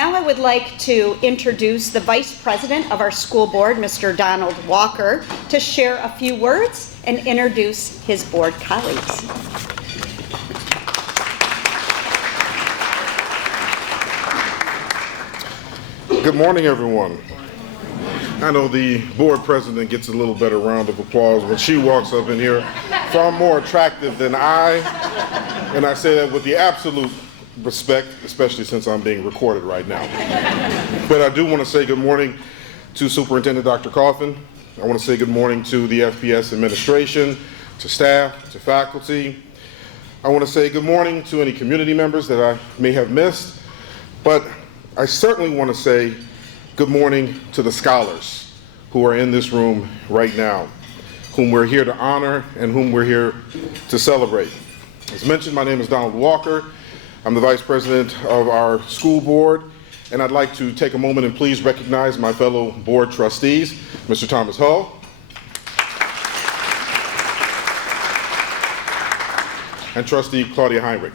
Now I would like to introduce the Vice President of our school board, Mr. Donald Walker, to share a few words and introduce his board colleagues. Good morning, everyone. I know the board president gets a little better round of applause when she walks up in here, far more attractive than I, and I say that with the absolute respect, especially since I'm being recorded right now. But I do want to say good morning to Superintendent Dr. Coffin. I want to say good morning to the FPS administration, to staff, to faculty. I want to say good morning to any community members that I may have missed, but I certainly want to say good morning to the scholars who are in this room right now, whom we're here to honor and whom we're here to celebrate. As mentioned, my name is Donald Walker. I'm the Vice President of our school board, and I'd like to take a moment and please recognize my fellow board trustees, Mr. Thomas Hull, and Trustee Claudia Heinrich.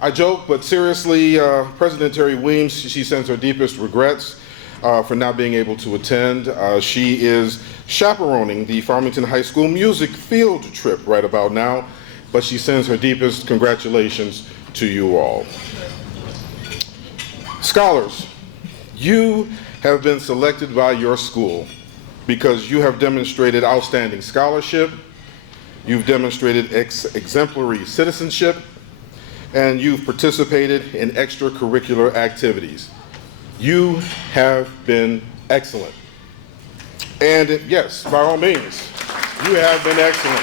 I joke, but seriously, President Terry Weems, she sends her deepest regrets for not being able to attend. She is chaperoning the Farmington High School music field trip right about now, but she sends her deepest congratulations to you all. Scholars, you have been selected by your school because you have demonstrated outstanding scholarship, you've demonstrated exemplary citizenship, and you've participated in extracurricular activities. You have been excellent. And yes, by all means, you have been excellent.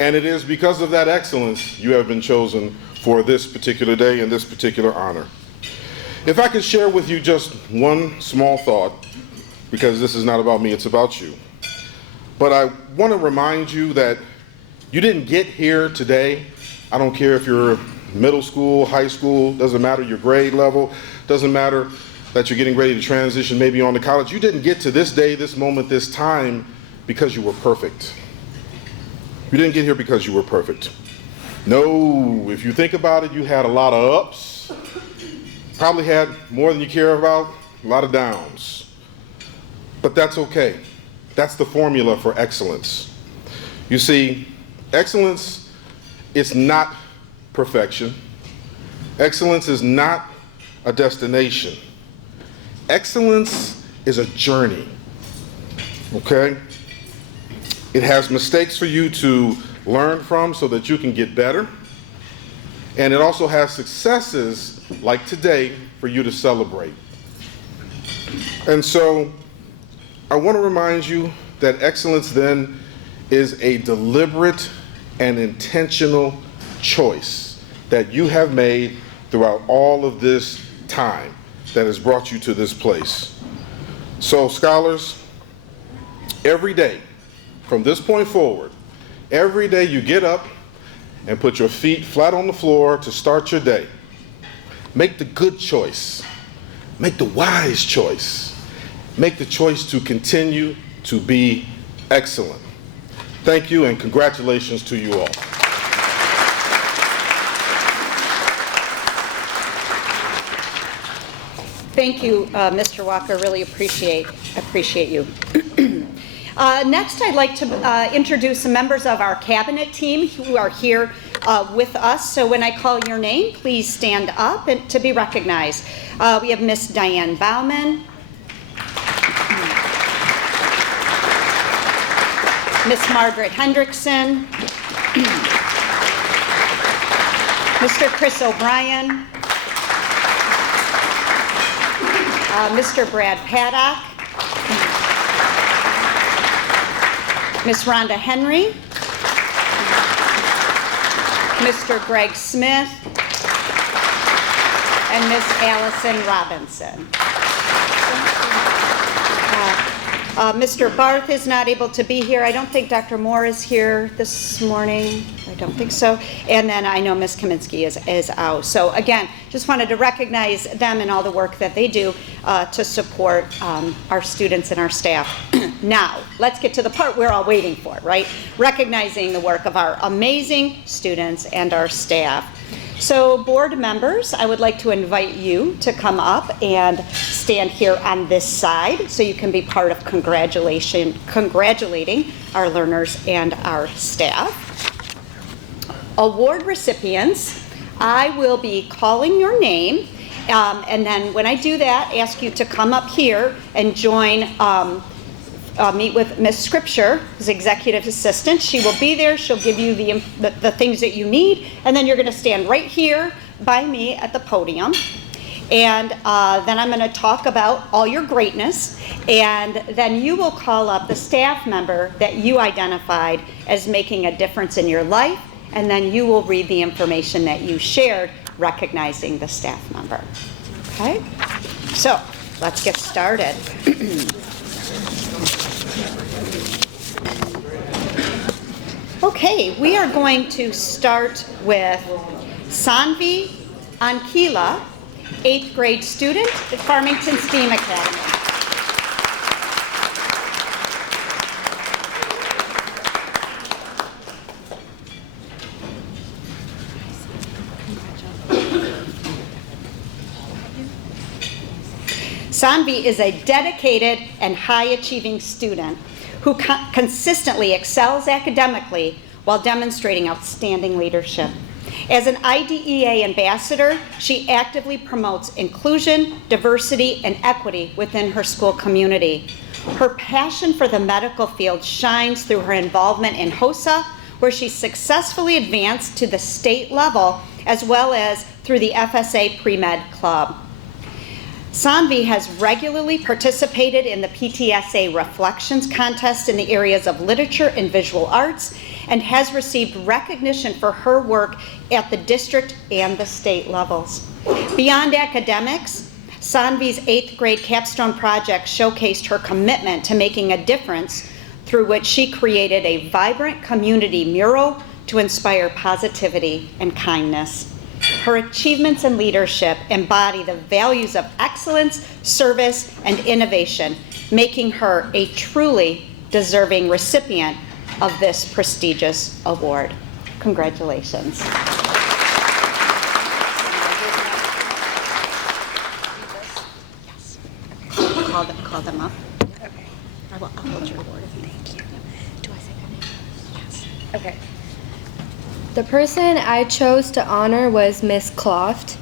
And it is because of that excellence you have been chosen for this particular day and this particular honor. If I could share with you just one small thought, because this is not about me, it's about you. But I want to remind you that you didn't get here today. I don't care if you're middle school, high school, doesn't matter your grade level, doesn't matter that you're getting ready to transition maybe on to college. You didn't get to this day, this moment, this time because you were perfect. You didn't get here because you were perfect. No, if you think about it, you had a lot of ups, probably had more than you care about, a lot of downs. But that's okay. That's the formula for excellence. You see, excellence is not perfection. Excellence is not a destination. Excellence is a journey, okay? It has mistakes for you to learn from so that you can get better. And it also has successes like today for you to celebrate. And so I want to remind you that excellence then is a deliberate and intentional choice that you have made throughout all of this time that has brought you to this place. So scholars, every day from this point forward, every day you get up and put your feet flat on the floor to start your day. Make the good choice. Make the wise choice. Make the choice to continue to be excellent. Thank you and congratulations to you all. Thank you, Mr. Walker. Really appreciate you. Next, I'd like to introduce some members of our cabinet team who are here with us. So when I call your name, please stand up and to be recognized. We have Miss Diane Bauman, Miss Margaret Hendrickson, Mr. Chris O'Brien, Mr. Brad Paddock, Miss Rhonda Henry, Mr. Greg Smith, and Miss Allison Robinson. Mr. Barth is not able to be here. I don't think Dr. Moore is here this morning. I don't think so. And then I know Ms. Kaminsky is out. So again, just wanted to recognize them and all the work that they do to support our students and our staff. Now, let's get to the part we're all waiting for, right? Recognizing the work of our amazing students and our staff. So board members, I would like to invite you to come up and stand here on this side so you can be part of congratulating our learners and our staff. Award recipients, I will be calling your name, and then when I do that, ask you to come up here and join, meet with Ms. Scripture, who's executive assistant. She will be there. She'll give you the things that you need, and then you're going to stand right here by me at the podium. And then I'm going to talk about all your greatness, and then you will call up the staff member that you identified as making a difference in your life, and then you will read the information that you shared, recognizing the staff member. Okay? So, let's get started. Okay, we are going to start with Sanvi Ankila, 8th grade student at Farmington STEAM Academy. Sanvi is a dedicated and high-achieving student who consistently excels academically while demonstrating outstanding leadership. As an IDEA ambassador, she actively promotes inclusion, diversity, and equity within her school community. Her passion for the medical field shines through her involvement in HOSA, where she successfully advanced to the state level, as well as through the FSA Pre-Med Club. Sanvi has regularly participated in the PTSA Reflections Contest in the areas of literature and visual arts, and has received recognition for her work at the district and the state levels. Beyond academics, Sanvi's 8th grade capstone project showcased her commitment to making a difference, through which she created a vibrant community mural to inspire positivity and kindness. Her achievements in leadership embody the values of excellence, service, and innovation, making her a truly deserving recipient of this prestigious award. Congratulations. Yes. Call them up. Okay. I'll hold your award. Thank you. Do I say their name? Yes. Okay. The person I chose to honor was Miss Cloft.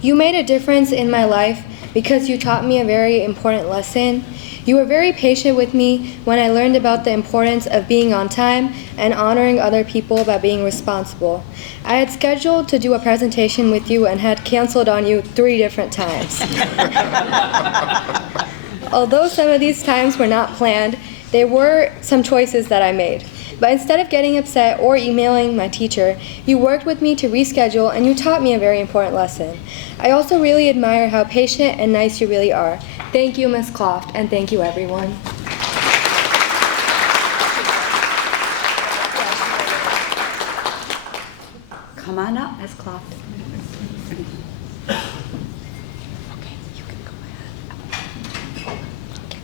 You made a difference in my life because you taught me a very important lesson. You were very patient with me when I learned about the importance of being on time and honoring other people by being responsible. I had scheduled to do a presentation with you and had canceled on you 3 different times. Although some of these times were not planned, there were some choices that I made. But instead of getting upset or emailing my teacher, you worked with me to reschedule, and you taught me a very important lesson. I also really admire how patient and nice you really are. Thank you, Ms. Cloft, and thank you, everyone. Come on up, Ms. Cloft. Okay, you can go ahead.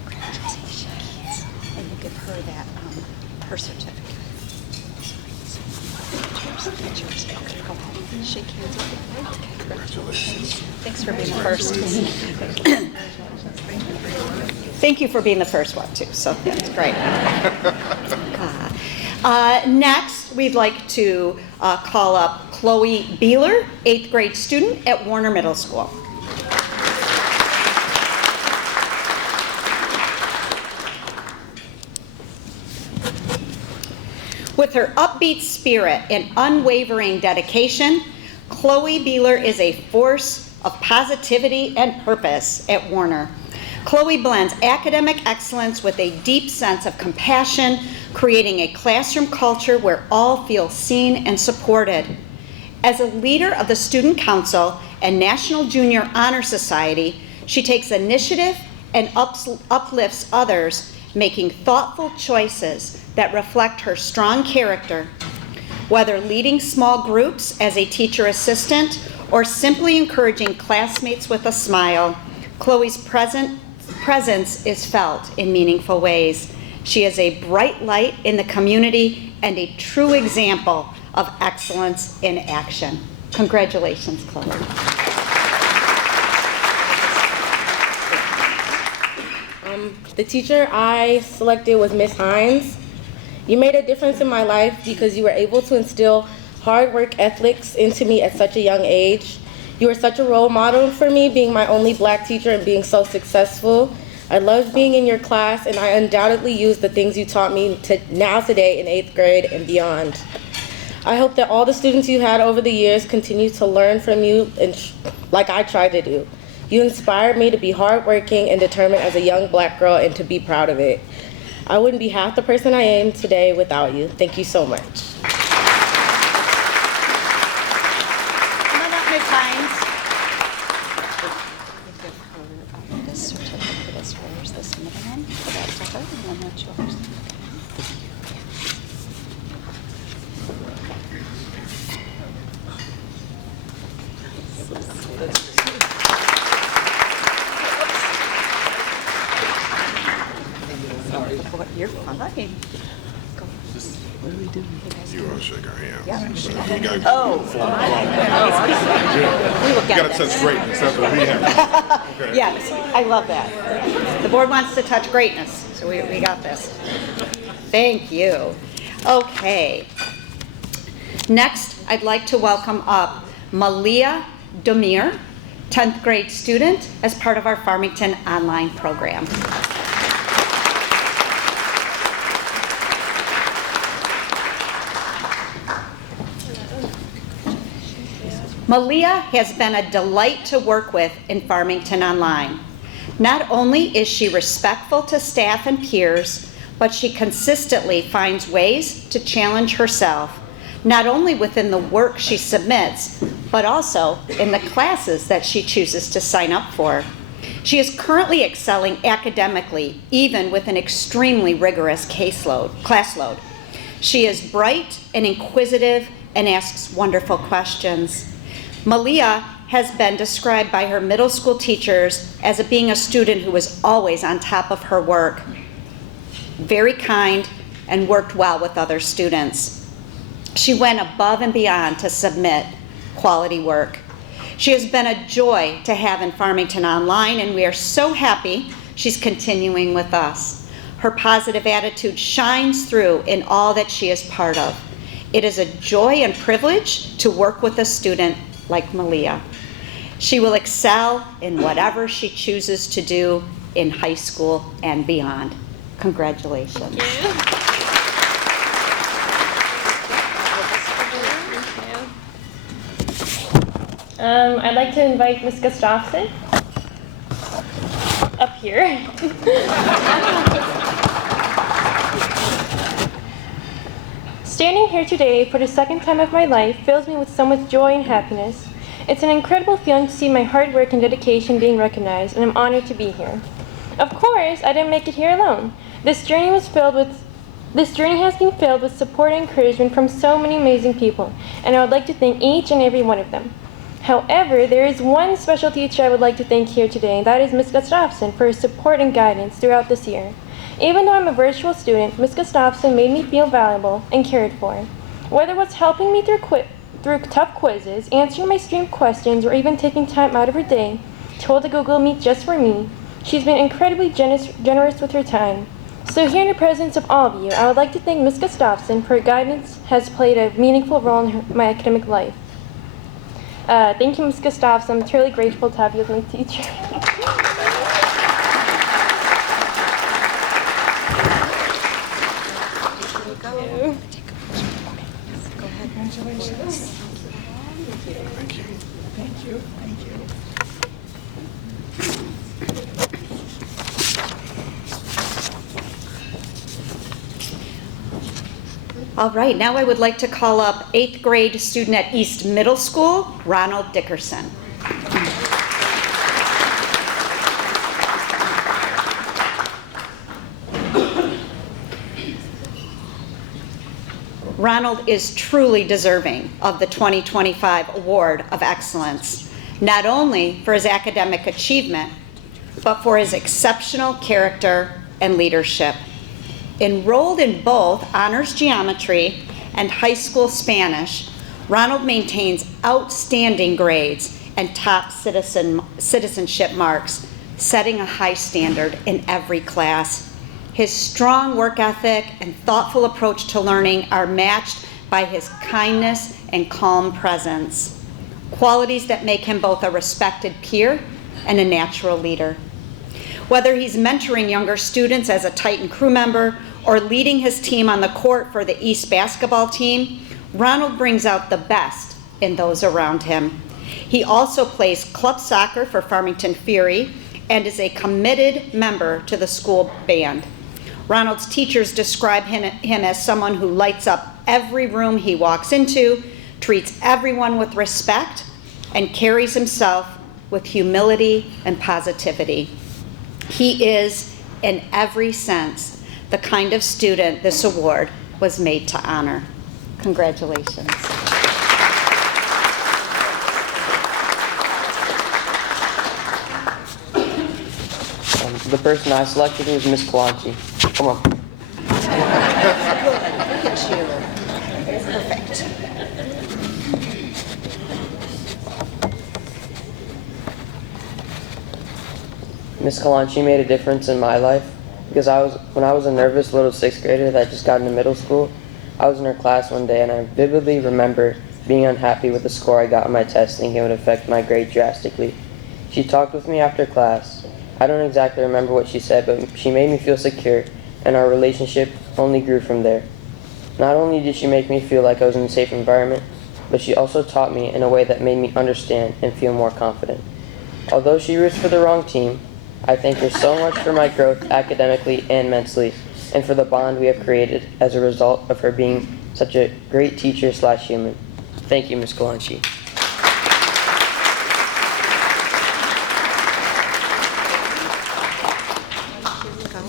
Congratulations. And you give her that, her certificate. That's yours. Okay, go ahead. Shake hands with her. Okay, congratulations. Thanks for being the first. Thank you for being the first one, too, so that's great. Next, we'd like to call up Chloe Beeler, 8th grade student at Warner Middle School. With her upbeat spirit and unwavering dedication, Chloe Beeler is a force of positivity and purpose at Warner. Chloe blends academic excellence with a deep sense of compassion, creating a classroom culture where all feel seen and supported. As a leader of the Student Council and National Junior Honor Society, she takes initiative and uplifts others making thoughtful choices that reflect her strong character. Whether leading small groups as a teacher assistant or simply encouraging classmates with a smile, Chloe's presence is felt in meaningful ways. She is a bright light in the community and a true example of excellence in action. Congratulations, Chloe. The teacher I selected was Miss Hines. You made a difference in my life because you were able to instill hard work ethics into me at such a young age. You were such a role model for me, being my only black teacher and being so successful. I loved being in your class, and I undoubtedly used the things you taught me today in 8th grade and beyond. I hope that all the students you had over the years continue to learn from you like I tried to do. You inspired me to be hardworking and determined as a young black girl and to be proud of it. I wouldn't be half the person I am today without you. Thank you so much. Come on up, Ms. Hines. This certificate is hers, this middle one, so that's to her, and then that's yours. You're fine. You want to shake our hand? Yeah. You gotta, Oh. We will you get gotta this. touch greatness. That's what we have. Okay. Yes, I love that. The board wants to touch greatness, so we got this. Thank you. Okay. Next, I'd like to welcome up Malia Domir, 10th grade student, as part of our Farmington online program. Malia has been a delight to work with in Farmington Online. Not only is she respectful to staff and peers, but she consistently finds ways to challenge herself, not only within the work she submits, but also in the classes that she chooses to sign up for. She is currently excelling academically, even with an extremely rigorous class load. She is bright and inquisitive and asks wonderful questions. Malia has been described by her middle school teachers as being a student who was always on top of her work, very kind, and worked well with other students. She went above and beyond to submit quality work. She has been a joy to have in Farmington Online, and we are so happy she's continuing with us. Her positive attitude shines through in all that she is part of. It is a joy and privilege to work with a student like Malia. She will excel in whatever she chooses to do in high school and beyond. Congratulations. Thank you. I'd like to invite Ms. Gustafson up here. Standing here today for the second time of my life fills me with so much joy and happiness. It's an incredible feeling to see my hard work and dedication being recognized, and I'm honored to be here. Of course, I didn't make it here alone. This journey has been filled with support and encouragement from so many amazing people, and I would like to thank each and every one of them. However, there is one special teacher I would like to thank here today, and that is Ms. Gustafson for her support and guidance throughout this year. Even though I'm a virtual student, Ms. Gustafson made me feel valuable and cared for. Whether it was helping me through tough quizzes, answering my streamed questions, or even taking time out of her day to hold a Google Meet just for me, she's been incredibly generous with her time. So here in the presence of all of you, I would like to thank Ms. Gustafson for her guidance has played a meaningful role in my academic life. Thank you, Ms. Gustafson. I'm truly grateful to have you as my teacher. All right, now I would like to call up 8th grade student at East Middle School, Ronald Dickerson. Ronald is truly deserving of the 2025 Award of Excellence, not only for his academic achievement, but for his exceptional character and leadership. Enrolled in both honors geometry and high school Spanish, Ronald maintains outstanding grades and top citizenship marks, setting a high standard in every class. His strong work ethic and thoughtful approach to learning are matched by his kindness and calm presence, qualities that make him both a respected peer and a natural leader. Whether he's mentoring younger students as a Titan crew member or leading his team on the court for the East basketball team, Ronald brings out the best in those around him. He also plays club soccer for Farmington Fury and is a committed member to the school band. Ronald's teachers describe him as someone who lights up every room he walks into, treats everyone with respect, and carries himself with humility and positivity. He is, in every sense, the kind of student this award was made to honor. Congratulations. The person I selected was Miss Kalanchi. Come on. Look at you. Perfect. Miss Kalanchi made a difference in my life because when I was a nervous little sixth grader that just got into middle school, I was in her class one day and I vividly remember being unhappy with the score I got on my test, thinking it would affect my grade drastically. She talked with me after class. I don't exactly remember what she said, but she made me feel secure, and our relationship only grew from there. Not only did she make me feel like I was in a safe environment, but she also taught me in a way that made me understand and feel more confident. Although she roots for the wrong team, I thank her so much for my growth academically and mentally, and for the bond we have created as a result of her being such a great teacher/human. Thank you, Ms. Kalanchi.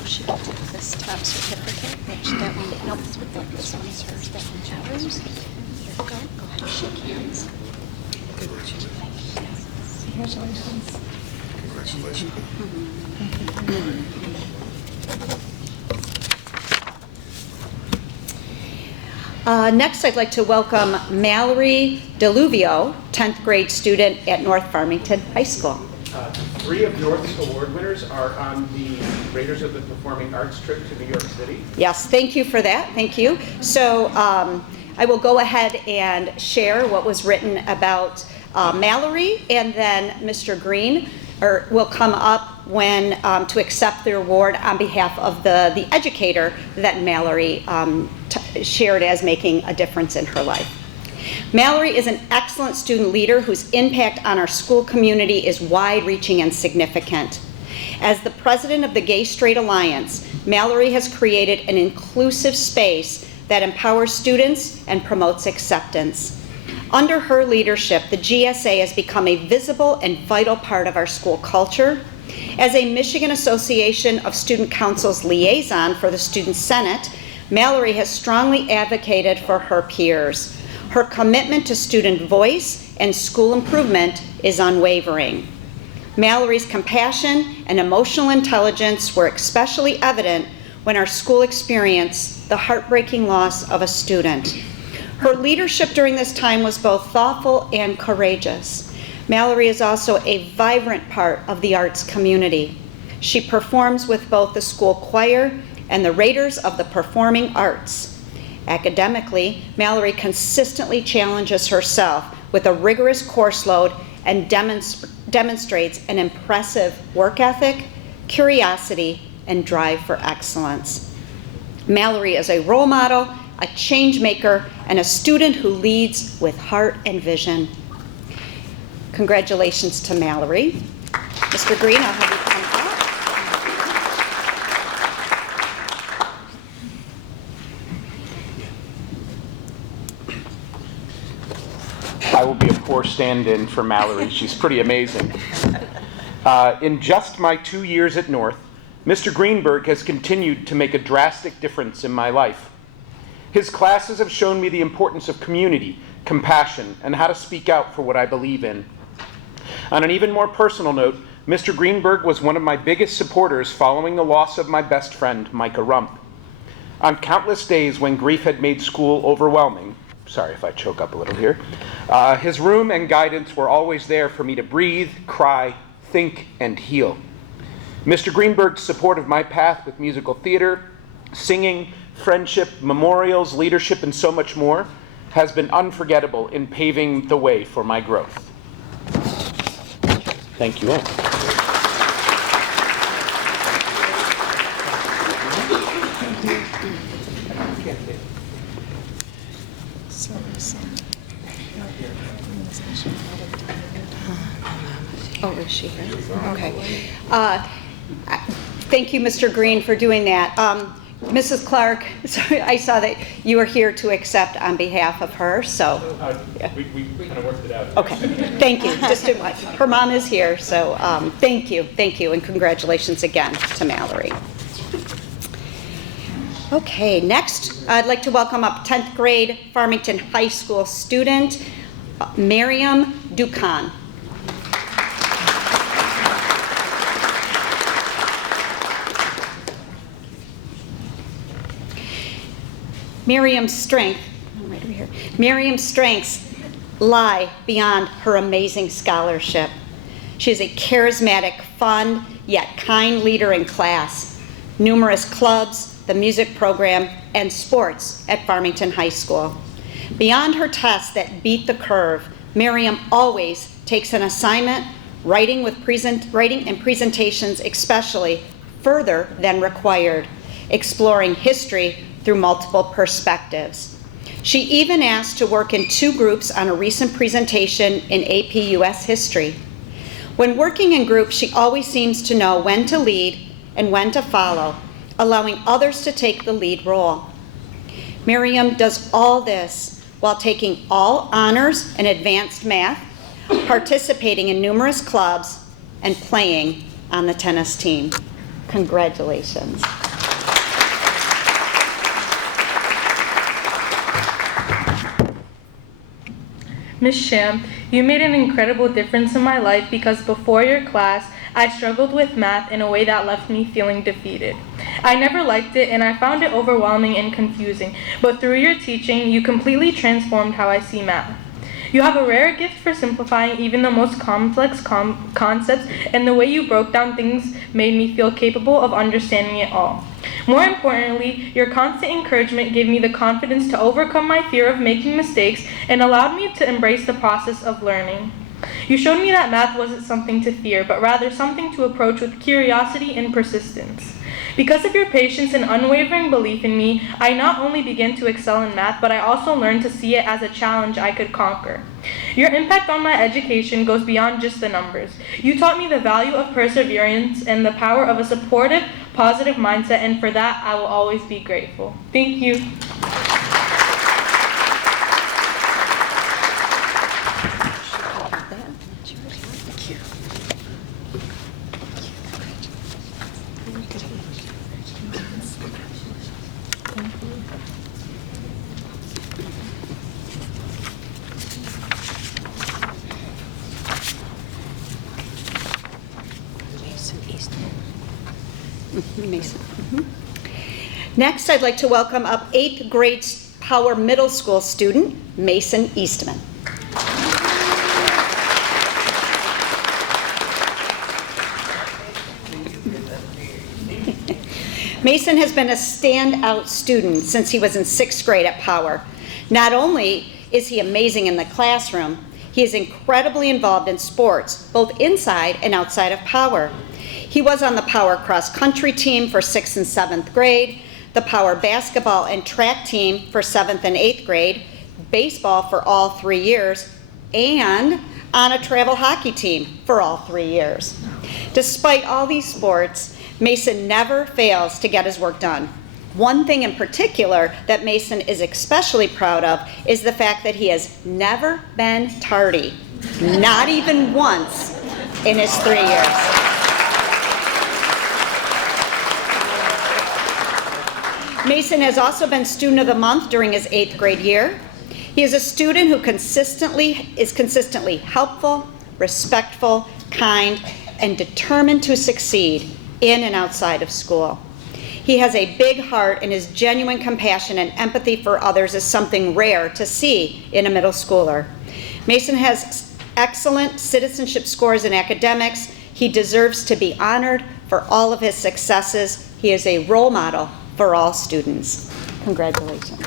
She can take this top certificate. That one, nope, this one is hers, that one's yours. Here you go. Go ahead and shake hands. Congratulations. Congratulations. Next, I'd like to welcome Mallory Deluvio, 10th grade student at North Farmington High School. 3 of North's award winners are on the Raiders of the Performing Arts trip to New York City. Yes, thank you for that. Thank you. So I will go ahead and share what was written about Mallory, and then Mr. Green will come up when to accept the award on behalf of the educator that Mallory shared as making a difference in her life. Mallory is an excellent student leader whose impact on our school community is wide-reaching and significant. As the president of the Gay Straight Alliance, Mallory has created an inclusive space that empowers students and promotes acceptance. Under her leadership, the GSA has become a visible and vital part of our school culture. As a Michigan Association of Student Council's liaison for the Student Senate, Mallory has strongly advocated for her peers. Her commitment to student voice and school improvement is unwavering. Mallory's compassion and emotional intelligence were especially evident when our school experienced the heartbreaking loss of a student. Her leadership during this time was both thoughtful and courageous. Mallory is also a vibrant part of the arts community. She performs with both the school choir and the Raiders of the Performing Arts. Academically, Mallory consistently challenges herself with a rigorous course load and demonstrates an impressive work ethic, curiosity, and drive for excellence. Mallory is a role model, a change maker, and a student who leads with heart and vision. Congratulations to Mallory. Mr. Green, I'll have you come up. I will be a poor stand-in for Mallory. She's pretty amazing. In just my 2 years at North, Mr. Greenberg has continued to make a drastic difference in my life. His classes have shown me the importance of community, compassion, and how to speak out for what I believe in. On an even more personal note, Mr. Greenberg was one of my biggest supporters following the loss of my best friend, Micah Rump. On countless days when grief had made school overwhelming, sorry if I choke up a little here, his room and guidance were always there for me to breathe, cry, think, and heal. Mr. Greenberg's support of my path with musical theater, singing, friendship, memorials, leadership, and so much more has been unforgettable in paving the way for my growth. Thank you all. Oh, is she here? Okay. Thank you, Mr. Green, for doing that. Mrs. Clark, sorry, I saw that you were here to accept on behalf of her, so. We kind of worked it out. Okay, thank you. Her mom is here, so thank you, and congratulations again to Mallory. Okay, next, I'd like to welcome up 10th grade Farmington High School student, Miriam Dukan. Miriam's strengths lie beyond her amazing scholarship. She is a charismatic, fun, yet kind leader in class. Numerous clubs, the music program, and sports at Farmington High School. Beyond her tests that beat the curve, Miriam always takes an assignment, writing and presentations especially, further than required, exploring history through multiple perspectives. She even asked to work in 2 groups on a recent presentation in AP US history. When working in groups, she always seems to know when to lead and when to follow, allowing others to take the lead role. Miriam does all this while taking all honors and advanced math, participating in numerous clubs, and playing on the tennis team. Congratulations. Miss Sham, you made an incredible difference in my life because before your class, I struggled with math in a way that left me feeling defeated. I never liked it and I found it overwhelming and confusing, but through your teaching, you completely transformed how I see math. You have a rare gift for simplifying even the most complex concepts, and the way you broke down things made me feel capable of understanding it all. More importantly, your constant encouragement gave me the confidence to overcome my fear of making mistakes and allowed me to embrace the process of learning. You showed me that math wasn't something to fear, but rather something to approach with curiosity and persistence. Because of your patience and unwavering belief in me, I not only began to excel in math, but I also learned to see it as a challenge I could conquer. Your impact on my education goes beyond just the numbers. You taught me the value of perseverance and the power of a supportive, positive mindset, and for that, I will always be grateful. Thank you. Mason. Next, I'd like to welcome up 8th grade Power Middle School student, Mason Eastman. Mason has been a standout student since he was in 6th grade at Power. Not only is he amazing in the classroom, he is incredibly involved in sports, both inside and outside of Power. He was on the Power cross-country team for 6th and 7th grade, the Power basketball and track team for 7th and 8th grade, baseball for all 3 years, and on a travel hockey team for all 3 years. Despite all these sports, Mason never fails to get his work done. One thing in particular that Mason is especially proud of is the fact that he has never been tardy, not even once in his 3 years. Mason has also been Student of the Month during his 8th grade year. He is a student who is consistently helpful, respectful, kind, and determined to succeed in and outside of school. He has a big heart, and his genuine compassion and empathy for others is something rare to see in a middle schooler. Mason has excellent citizenship scores in academics. He deserves to be honored for all of his successes. He is a role model for all students. Congratulations.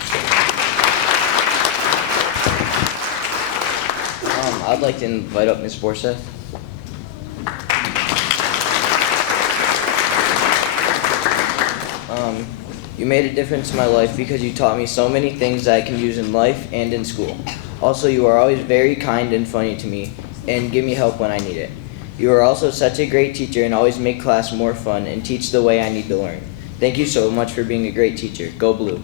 I'd like to invite up Ms. Borseth. You made a difference in my life because you taught me so many things that I can use in life and in school. Also, you are always very kind and funny to me and give me help when I need it. You are also such a great teacher and always make class more fun and teach the way I need to learn. Thank you so much for being a great teacher. Go Blue.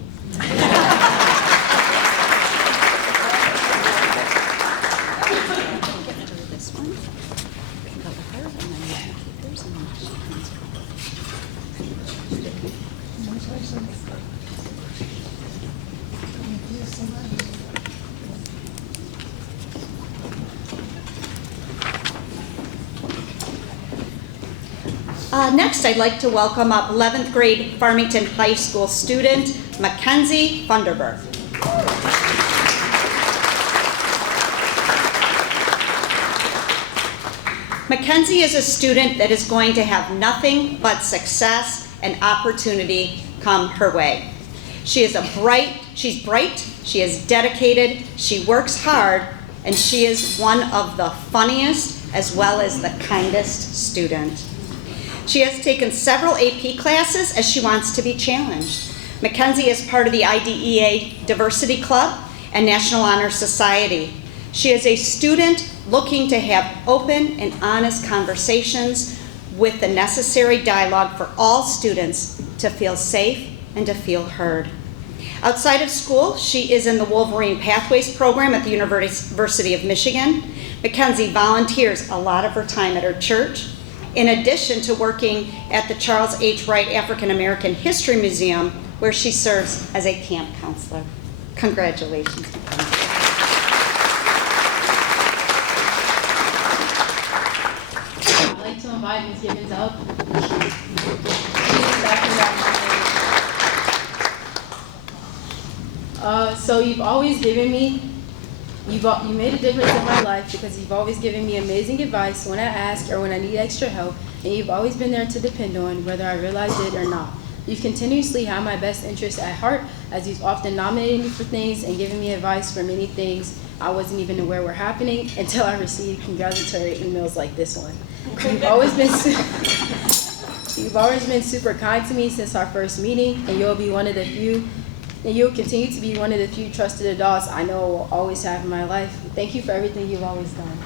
Next, I'd like to welcome up 11th grade Farmington High School student, Mackenzie Funderburg. Mackenzie is a student that is going to have nothing but success and opportunity come her way. She's bright, she is dedicated, she works hard, and she is one of the funniest as well as the kindest student. She has taken several AP classes as she wants to be challenged. Mackenzie is part of the IDEA Diversity Club and National Honor Society. She is a student looking to have open and honest conversations with the necessary dialogue for all students to feel safe and to feel heard. Outside of school, she is in the Wolverine Pathways program at the University of Michigan. Mackenzie volunteers a lot of her time at her church, in addition to working at the Charles H. Wright African American History Museum, where she serves as a camp counselor. Congratulations. I'd like to invite Ms. Gibbons up. So you've always given me, you made a difference in my life because you've always given me amazing advice when I ask or when I need extra help, and you've always been there to depend on whether I realized it or not. You've continuously had my best interests at heart, as you've often nominated me for things and given me advice for many things I wasn't even aware were happening until I received congratulatory emails like this one. You've always been super kind to me since our first meeting, and you'll continue to be one of the few trusted adults I know will always have in my life. Thank you for everything you've always done.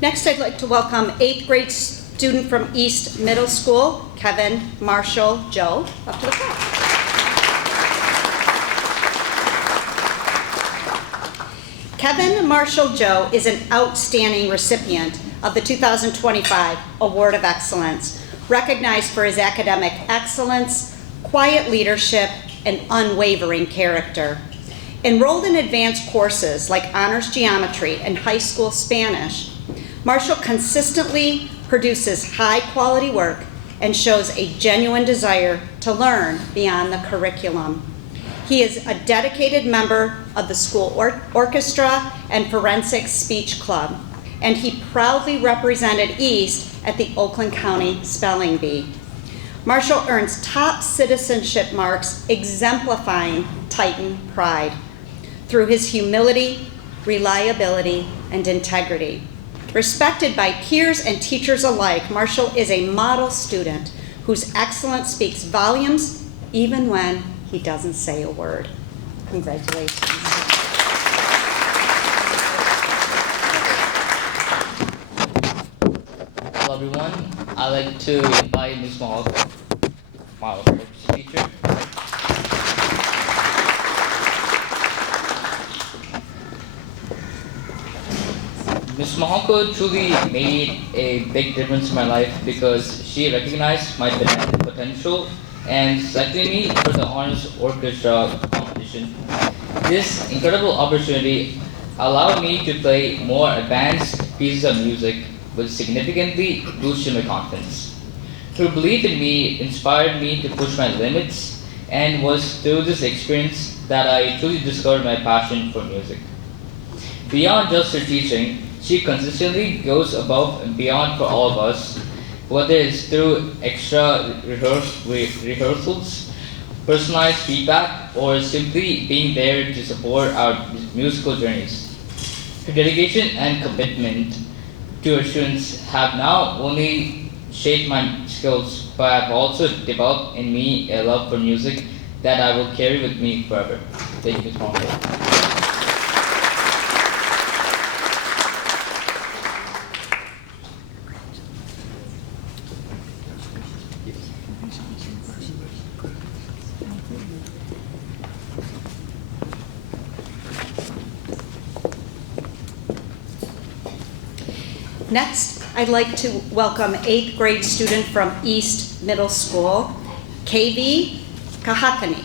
Next, I'd like to welcome 8th grade student from East Middle School, Kevin Marshall Joe, up to the front. Kevin Marshall Joe is an outstanding recipient of the 2025 Award of Excellence, recognized for his academic excellence, quiet leadership, and unwavering character. Enrolled in advanced courses like honors geometry and high school Spanish, Marshall consistently produces high-quality work and shows a genuine desire to learn beyond the curriculum. He is a dedicated member of the school orchestra and forensic speech club, and he proudly represented East at the Oakland County Spelling Bee. Marshall earns top citizenship marks exemplifying Titan pride through his humility, reliability, and integrity. Respected by peers and teachers alike, Marshall is a model student whose excellence speaks volumes even when he doesn't say a word. Congratulations. I'd like to invite Ms. Mahal, my teacher. Ms. Mahako truly made a big difference in my life because she recognized my potential and selected me for the honors orchestra competition. This incredible opportunity allowed me to play more advanced pieces of music, which significantly boosted my confidence. Her belief in me inspired me to push my limits, and was through this experience that I truly discovered my passion for music. Beyond just her teaching, she consistently goes above and beyond for all of us, whether it's through extra rehearsals, personalized feedback, or simply being there to support our musical journeys. Her dedication and commitment to her students have not only shaped my skills, but have also developed in me a love for music that I will carry with me forever. Thank you, Ms. Monfort. Next, I'd like to welcome 8th grade student from East Middle School, KV Kahakani.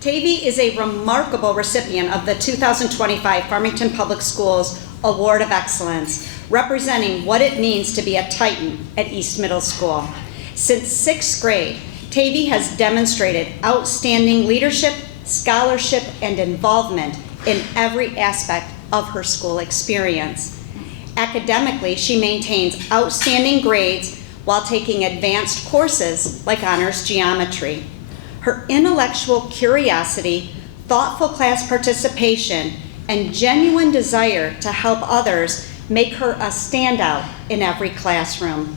Tavi is a remarkable recipient of the 2025 Farmington Public Schools Award of Excellence, representing what it means to be a Titan at East Middle School. Since 6th grade, Tavi has demonstrated outstanding leadership, scholarship, and involvement in every aspect of her school experience. Academically, she maintains outstanding grades while taking advanced courses like honors geometry. Her intellectual curiosity, thoughtful class participation, and genuine desire to help others make her a standout in every classroom.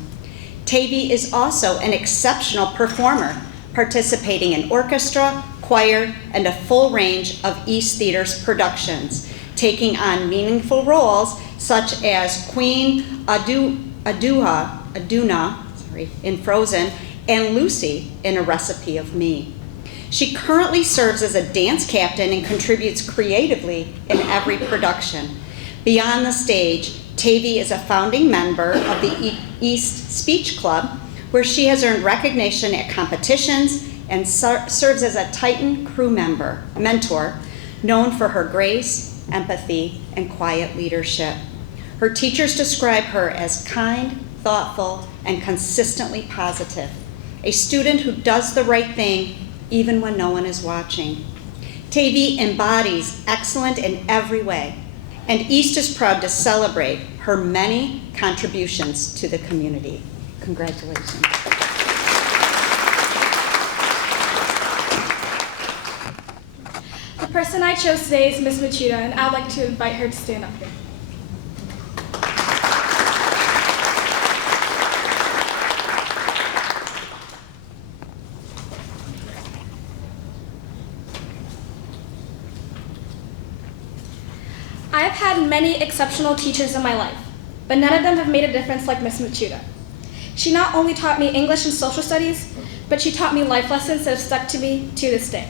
Tavi is also an exceptional performer, participating in orchestra, choir, and a full range of East Theater's productions, taking on meaningful roles such as Queen Aduna in Frozen and Lucy in A Recipe of Me. She currently serves as a dance captain and contributes creatively in every production. Beyond the stage, Tavi is a founding member of the East Speech Club, where she has earned recognition at competitions and serves as a Titan crew mentor, known for her grace, empathy, and quiet leadership. Her teachers describe her as kind, thoughtful, and consistently positive, a student who does the right thing even when no one is watching. Tavi embodies excellence in every way, and East is proud to celebrate her many contributions to the community. Congratulations. The person I chose today is Ms. Machida, and I'd like to invite her to stand up here. I have had many exceptional teachers in my life, but none of them have made a difference like Ms. Machida. She not only taught me English and social studies, but she taught me life lessons that have stuck to me to this day.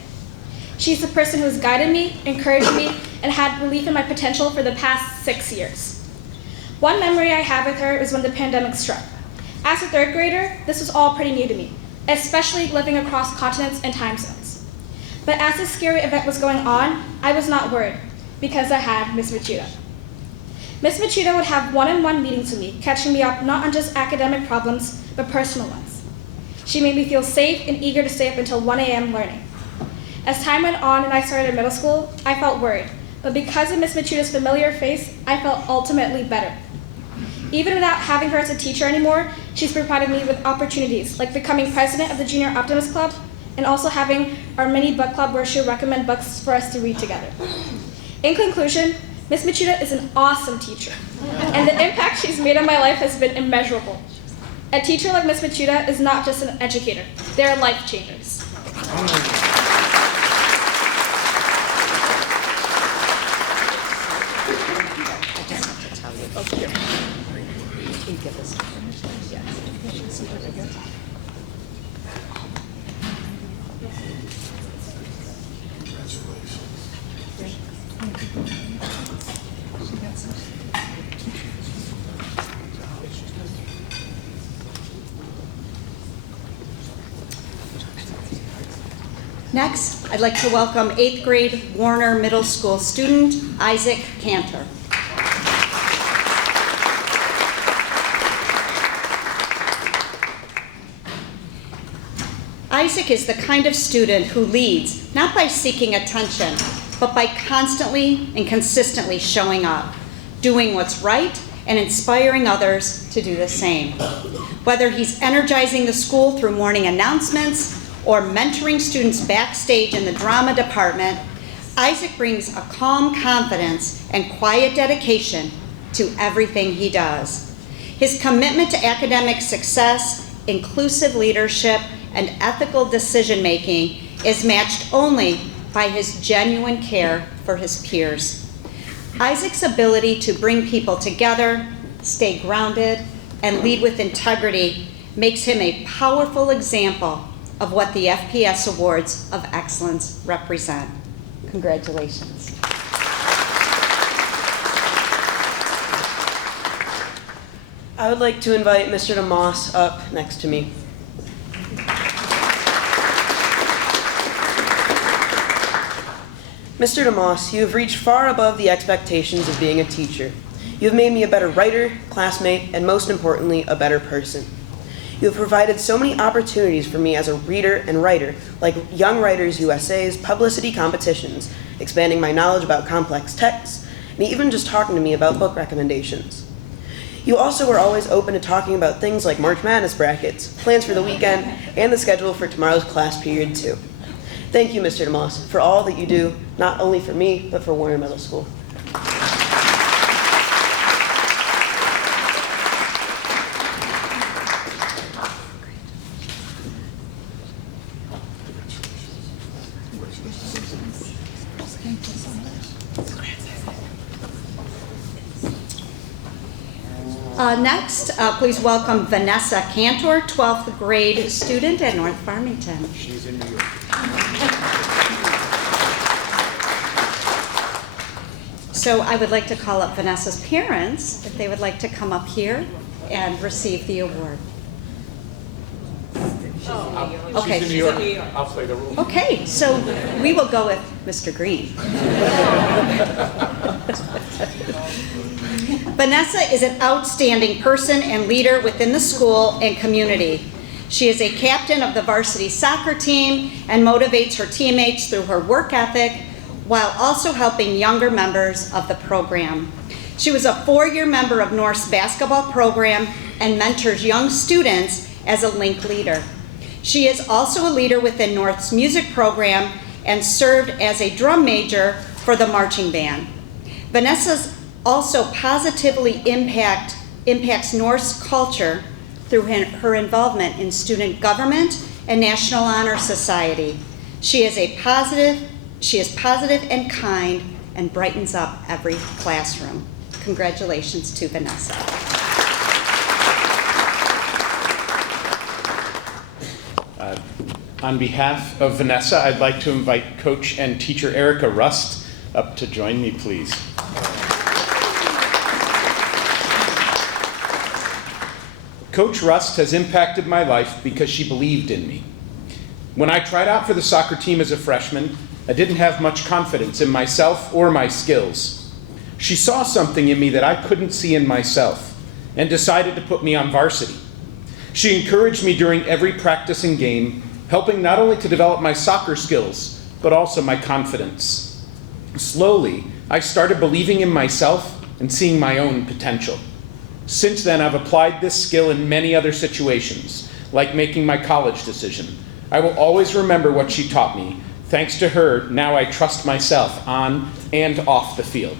She's the person who has guided me, encouraged me, and had belief in my potential for the past 6 years. One memory I have with her is when the pandemic struck. As a 3rd grader, this was all pretty new to me, especially living across continents and time zones. But as this scary event was going on, I was not worried, because I had Ms. Machida. Ms. Machida would have one-on-one meetings with me, catching me up not on just academic problems, but personal ones. She made me feel safe and eager to stay up until 1 a.m. learning. As time went on and I started middle school, I felt worried, but because of Ms. Machida's familiar face, I felt ultimately better. Even without having her as a teacher anymore, she's provided me with opportunities, like becoming president of the Junior Optimist Club, and also having our mini book club where she'll recommend books for us to read together. In conclusion, Ms. Machida is an awesome teacher, and the impact she's made on my life has been immeasurable. A teacher like Ms. Machida is not just an educator, they're life changers. Next, I'd like to welcome 8th grade Warner Middle School student Isaac Cantor. Isaac is the kind of student who leads not by seeking attention, but by constantly and consistently showing up, doing what's right, and inspiring others to do the same. Whether he's energizing the school through morning announcements or mentoring students backstage in the drama department, Isaac brings a calm confidence and quiet dedication to everything he does. His commitment to academic success, inclusive leadership, and ethical decision-making is matched only by his genuine care for his peers. Isaac's ability to bring people together, stay grounded, and lead with integrity makes him a powerful example of what the FPS Awards of Excellence represent. Congratulations. I would like to invite Mr. DeMoss up next to me. Mr. DeMoss, you have reached far above the expectations of being a teacher. You have made me a better writer, classmate, and most importantly, a better person. You have provided so many opportunities for me as a reader and writer, like Young Writers USA's publicity competitions, expanding my knowledge about complex texts, and even just talking to me about book recommendations. You also were always open to talking about things like March Madness brackets, plans for the weekend, and the schedule for tomorrow's class period too. Thank you, Mr. DeMoss, for all that you do, not only for me, but for Warner Middle School. Next, please welcome Vanessa Cantor, 12th grade student at North Farmington. She's in New York. So I would like to call up Vanessa's parents, if they would like to come up here and receive the award. Okay. She's in New York. I'll play the role. Okay, so we will go with Mr. Green. Vanessa is an outstanding person and leader within the school and community. She is a captain of the varsity soccer team and motivates her teammates through her work ethic while also helping younger members of the program. She was a 4-year member of North's basketball program and mentors young students as a link leader. She is also a leader within North's music program and served as a drum major for the marching band. Vanessa's also positively impacts North's culture through her involvement in student government and National Honor Society. She is positive and kind and brightens up every classroom. Congratulations to Vanessa. On behalf of Vanessa, I'd like to invite Coach and Teacher Erica Rust up to join me, please. Coach Rust has impacted my life because she believed in me. When I tried out for the soccer team as a freshman, I didn't have much confidence in myself or my skills. She saw something in me that I couldn't see in myself and decided to put me on varsity. She encouraged me during every practice and game, helping not only to develop my soccer skills, but also my confidence. Slowly, I started believing in myself and seeing my own potential. Since then, I've applied this skill in many other situations, like making my college decision. I will always remember what she taught me. Thanks to her, now I trust myself on and off the field.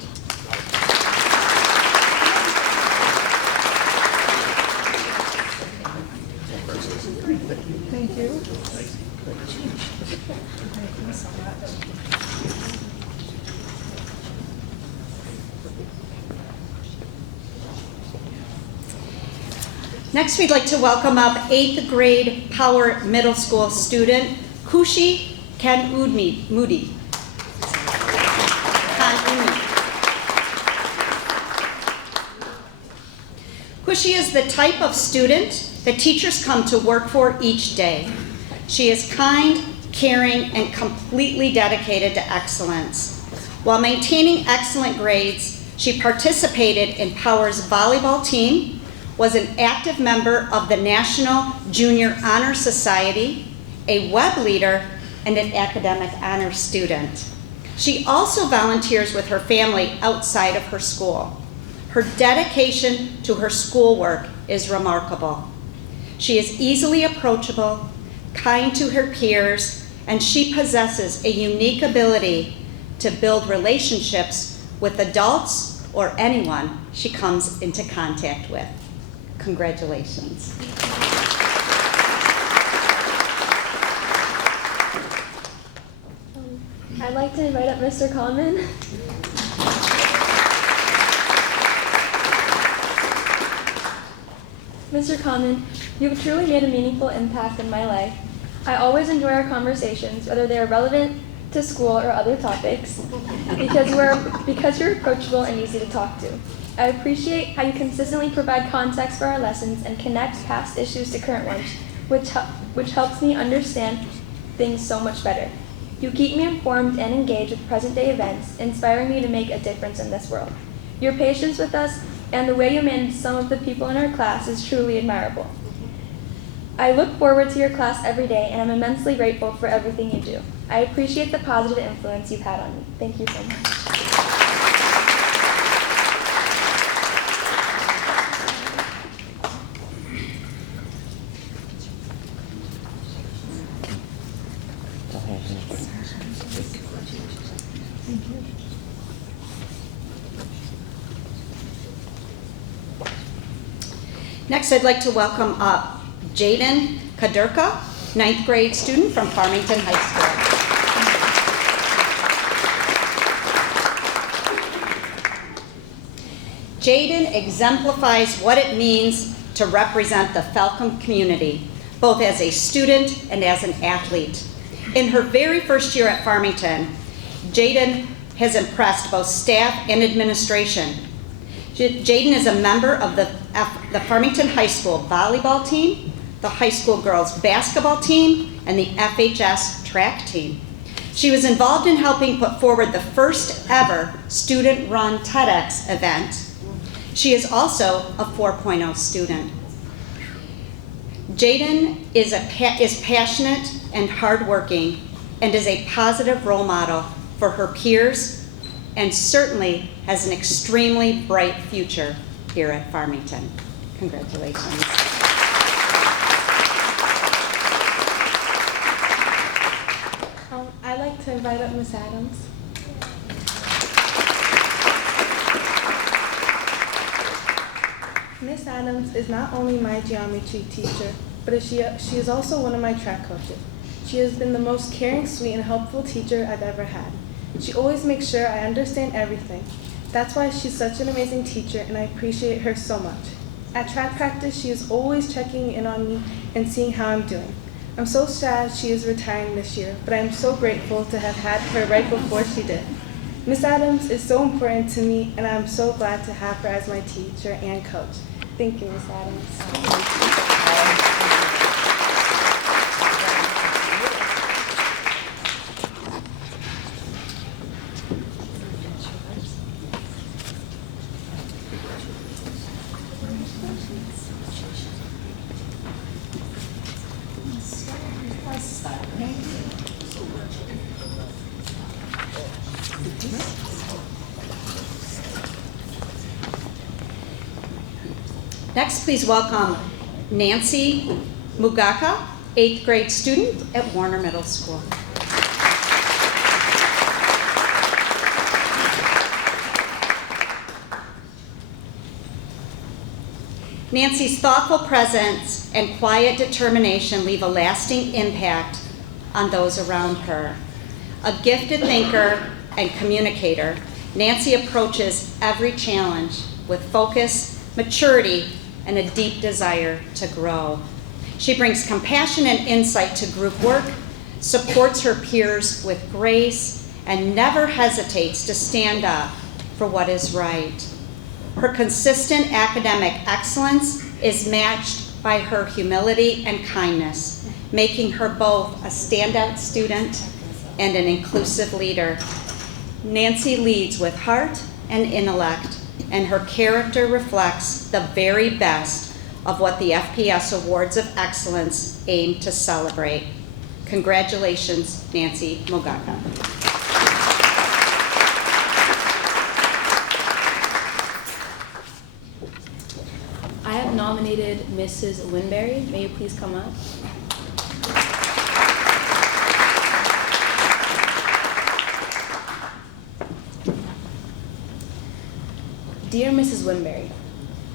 Thank you. Next, we'd like to welcome up 8th grade Power Middle School student, Kushi Moody. Kushi is the type of student that teachers come to work for each day. She is kind, caring, and completely dedicated to excellence. While maintaining excellent grades, she participated in Power's volleyball team, was an active member of the National Junior Honor Society, a web leader, and an academic honor student. She also volunteers with her family outside of her school. Her dedication to her schoolwork is remarkable. She is easily approachable, kind to her peers, and she possesses a unique ability to build relationships with adults or anyone she comes into contact with. Congratulations. I'd like to invite up Mr. Common. Mr. Common, you've truly made a meaningful impact in my life. I always enjoy our conversations, whether they are relevant to school or other topics, because you're approachable and easy to talk to. I appreciate how you consistently provide context for our lessons and connect past issues to current ones, which helps me understand things so much better. You keep me informed and engaged with present-day events, inspiring me to make a difference in this world. Your patience with us and the way you manage some of the people in our class is truly admirable. I look forward to your class every day, and I'm immensely grateful for everything you do. I appreciate the positive influence you've had on me. Thank you so much. Next, I'd like to welcome up Jaden Kadurka, 9th grade student from Farmington High School. Jaden exemplifies what it means to represent the Falcon community, both as a student and as an athlete. In her very first year at Farmington, Jaden has impressed both staff and administration. Jaden is a member of the Farmington High School volleyball team, the high school girls basketball team, and the FHS track team. She was involved in helping put forward the first ever student-run TEDx event. She is also a 4.0 student. Jaden is passionate and hardworking and is a positive role model for her peers and certainly has an extremely bright future here at Farmington. Congratulations. I'd like to invite up Ms. Adams. Ms. Adams is not only my geometry teacher, but she is also one of my track coaches. She has been the most caring, sweet, and helpful teacher I've ever had. She always makes sure I understand everything. That's why she's such an amazing teacher, and I appreciate her so much. At track practice, she is always checking in on me and seeing how I'm doing. I'm so sad she is retiring this year, but I'm so grateful to have had her right before she did. Miss Adams is so important to me, and I'm so glad to have her as my teacher and coach. Thank you, Miss Adams. Next, please welcome Nancy Mugaka, 8th grade student at Warner Middle School. Nancy's thoughtful presence and quiet determination leave a lasting impact on those around her. A gifted thinker and communicator, Nancy approaches every challenge with focus, maturity, and a deep desire to grow. She brings compassion and insight to group work, supports her peers with grace, and never hesitates to stand up for what is right. Her consistent academic excellence is matched by her humility and kindness, making her both a standout student and an inclusive leader. Nancy leads with heart and intellect, and her character reflects the very best of what the FPS Awards of Excellence aim to celebrate. Congratulations, Nancy Mogaka. I have nominated Mrs. Winberry. May you please come up? Dear Mrs. Winberry,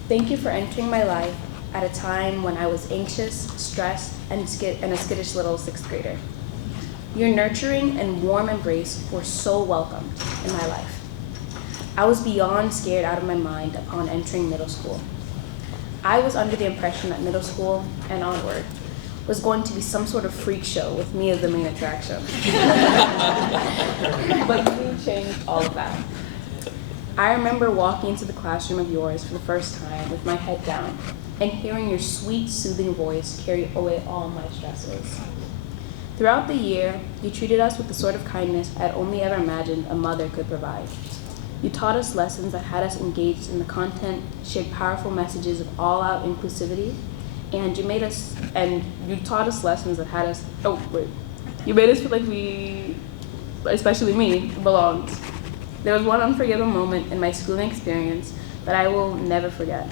thank you for entering my life at a time when I was anxious, stressed, and a skittish little sixth grader. Your nurturing and warm embrace were so welcomed in my life. I was beyond scared out of my mind upon entering middle school. I was under the impression that middle school and onward was going to be some sort of freak show with me as the main attraction. But you changed all of that. I remember walking into the classroom of yours for the first time with my head down and hearing your sweet, soothing voice carry away all my stresses. Throughout the year, you treated us with the sort of kindness I'd only ever imagined a mother could provide. You taught us lessons that had us engaged in the content, shared powerful messages of all-out inclusivity, and you taught us lessons that had us, you made us feel like we, especially me, belonged. There was one unforgettable moment in my schooling experience that I will never forget.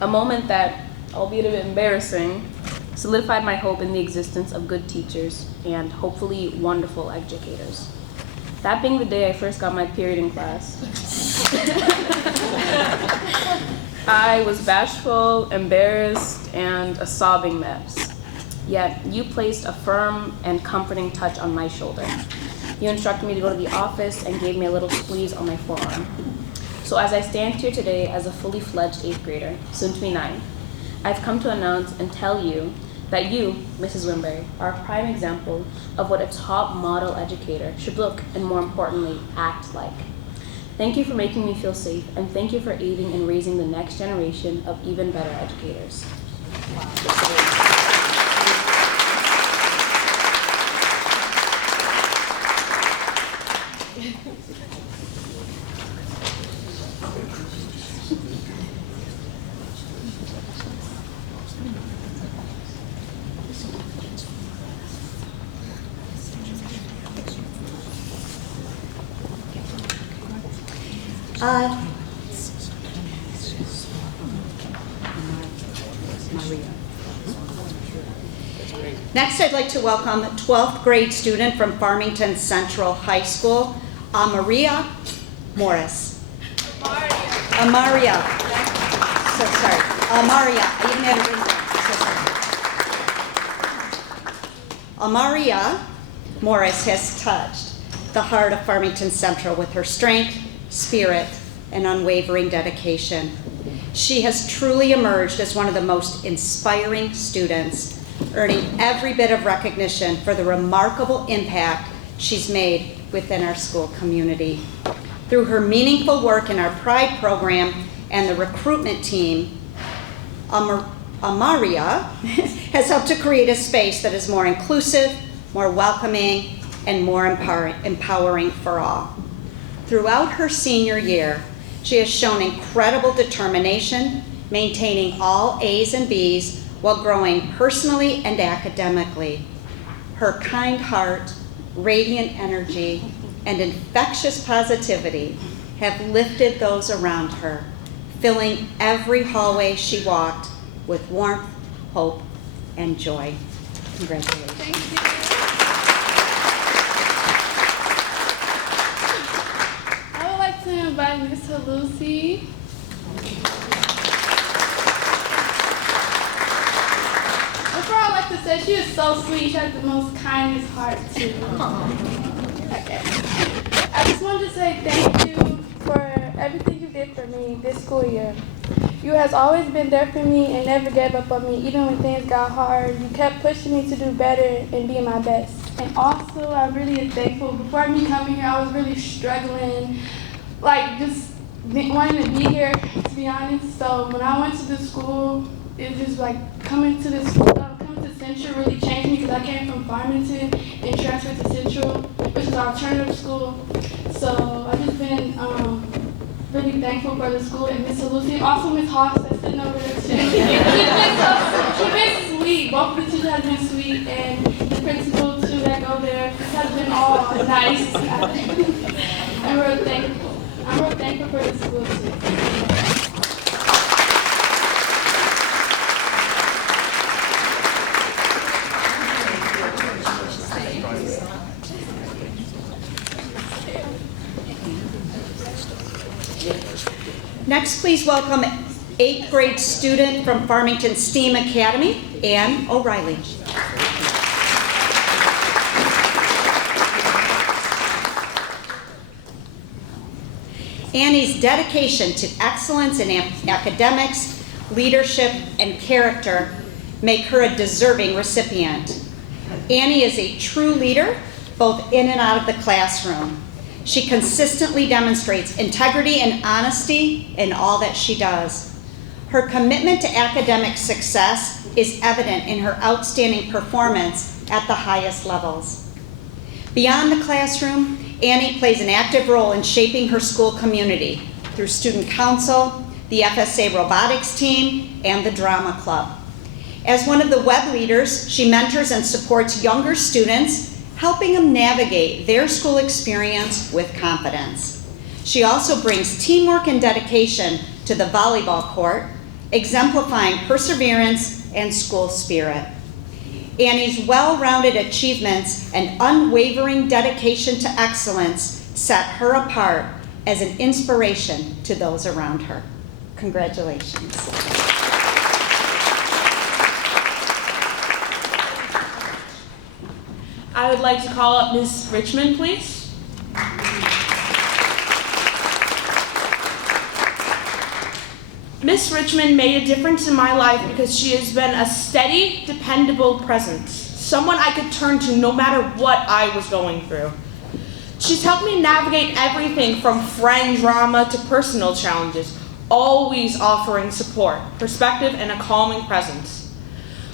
A moment that, albeit a bit embarrassing, solidified my hope in the existence of good teachers and hopefully wonderful educators. That being the day I first got my period in class. I was bashful, embarrassed, and a sobbing mess. Yet you placed a firm and comforting touch on my shoulder. You instructed me to go to the office and gave me a little squeeze on my forearm. So as I stand here today as a fully fledged 8th grader, soon to be 9, I've come to announce and tell you that you, Mrs. Winberry, are a prime example of what a top model educator should look and, more importantly, act like. Thank you for making me feel safe, and thank you for aiding in raising the next generation of even better educators. Next, I'd like to welcome 12th grade student from Farmington Central High School, Amaria Morris. Amaria. So sorry. Amaria. I even had it written down. So sorry. Amaria Morris has touched the heart of Farmington Central with her strength, spirit, and unwavering dedication. She has truly emerged as one of the most inspiring students, earning every bit of recognition for the remarkable impact she's made within our school community. Through her meaningful work in our Pride program and the recruitment team, Amaria has helped to create a space that is more inclusive, more welcoming, and more empowering for all. Throughout her senior year, she has shown incredible determination, maintaining all A's and B's while growing personally and academically. Her kind heart, radiant energy, and infectious positivity have lifted those around her, filling every hallway she walked with warmth, hope, and joy. Congratulations. Thank you. I would like to invite Mr. Lucy. Before I like to say, she is so sweet. She has the most kindest heart too. Okay. I just wanted to say thank you for everything you did for me this school year. You You has always been there for me and never gave up on me, even when things got hard. You kept pushing me to do better and be my best. And also, I really am thankful. Before me coming here, I was really struggling, like just wanting to be here, to be honest. So when I went to this school, it just like coming to Central really changed me because I came from Farmington and transferred to Central, which is an alternative school. So I've just been really thankful for the school and Miss Lucy, also Miss Hawks that's sitting over there too. She's been sweet. Both of the teachers have been sweet, and the principal too that go there has been all nice. I'm real thankful. I'm real thankful for the school too. Next, please welcome 8th grade student from Farmington STEAM Academy, Ann O'Reilly. Annie's dedication to excellence in academics, leadership, and character make her a deserving recipient. Annie is a true leader, both in and out of the classroom. She consistently demonstrates integrity and honesty in all that she does. Her commitment to academic success is evident in her outstanding performance at the highest levels. Beyond the classroom, Annie plays an active role in shaping her school community through student council, the FSA robotics team, and the drama club. As one of the web leaders, she mentors and supports younger students, helping them navigate their school experience with confidence. She also brings teamwork and dedication to the volleyball court, exemplifying perseverance and school spirit. Annie's well-rounded achievements and unwavering dedication to excellence set her apart as an inspiration to those around her. Congratulations. I would like to call up Ms. Richmond, please. Ms. Richmond made a difference in my life because she has been a steady, dependable presence, someone I could turn to no matter what I was going through. She's helped me navigate everything from friend drama to personal challenges, always offering support, perspective, and a calming presence.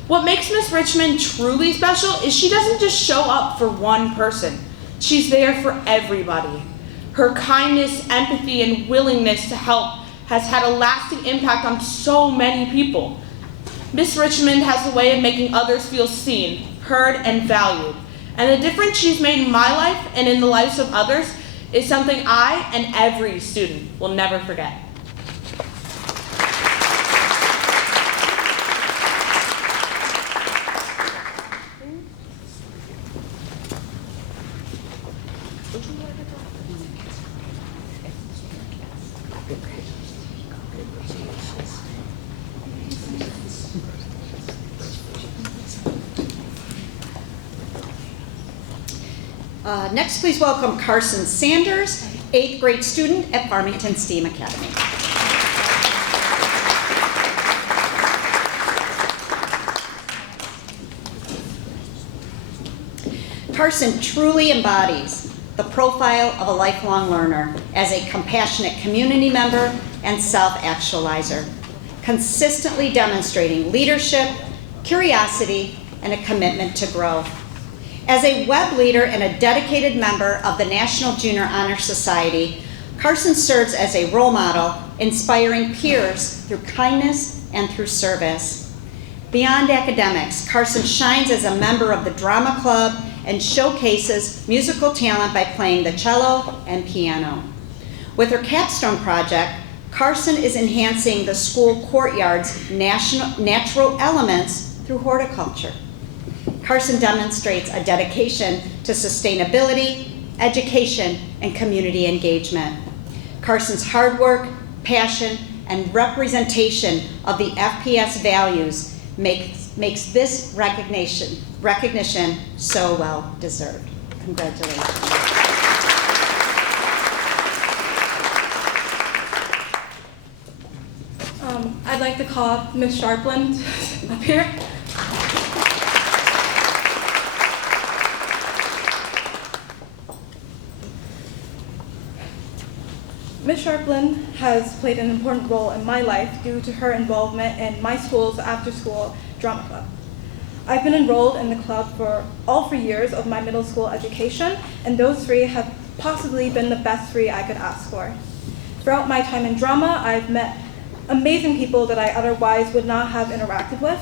What makes Miss Richmond truly special is she doesn't just show up for one person. She's there for everybody. Her kindness, empathy, and willingness to help has had a lasting impact on so many people. Miss Richmond has a way of making others feel seen, heard, and valued. And the difference she's made in my life and in the lives of others is something I and every student will never forget. Next, please welcome Carson Sanders, 8th grade student at Farmington STEAM Academy. Carson truly embodies the profile of a lifelong learner as a compassionate community member and self-actualizer, consistently demonstrating leadership, curiosity, and a commitment to grow. As a web leader and a dedicated member of the National Junior Honor Society, Carson serves as a role model, inspiring peers through kindness and through service. Beyond academics, Carson shines as a member of the drama club and showcases musical talent by playing the cello and piano. With her capstone project, Carson is enhancing the school courtyard's natural elements through horticulture. Carson demonstrates a dedication to sustainability, education, and community engagement. Carson's hard work, passion, and representation of the FPS values makes this recognition so well deserved. Congratulations. I'd like to call up Miss Sharpland up here. Ms. Sharpland has played an important role in my life due to her involvement in my school's after-school drama club. I've been enrolled in the club for all 3 years of my middle school education, and those 3 have possibly been the best 3 I could ask for. Throughout my time in drama, I've met amazing people that I otherwise would not have interacted with.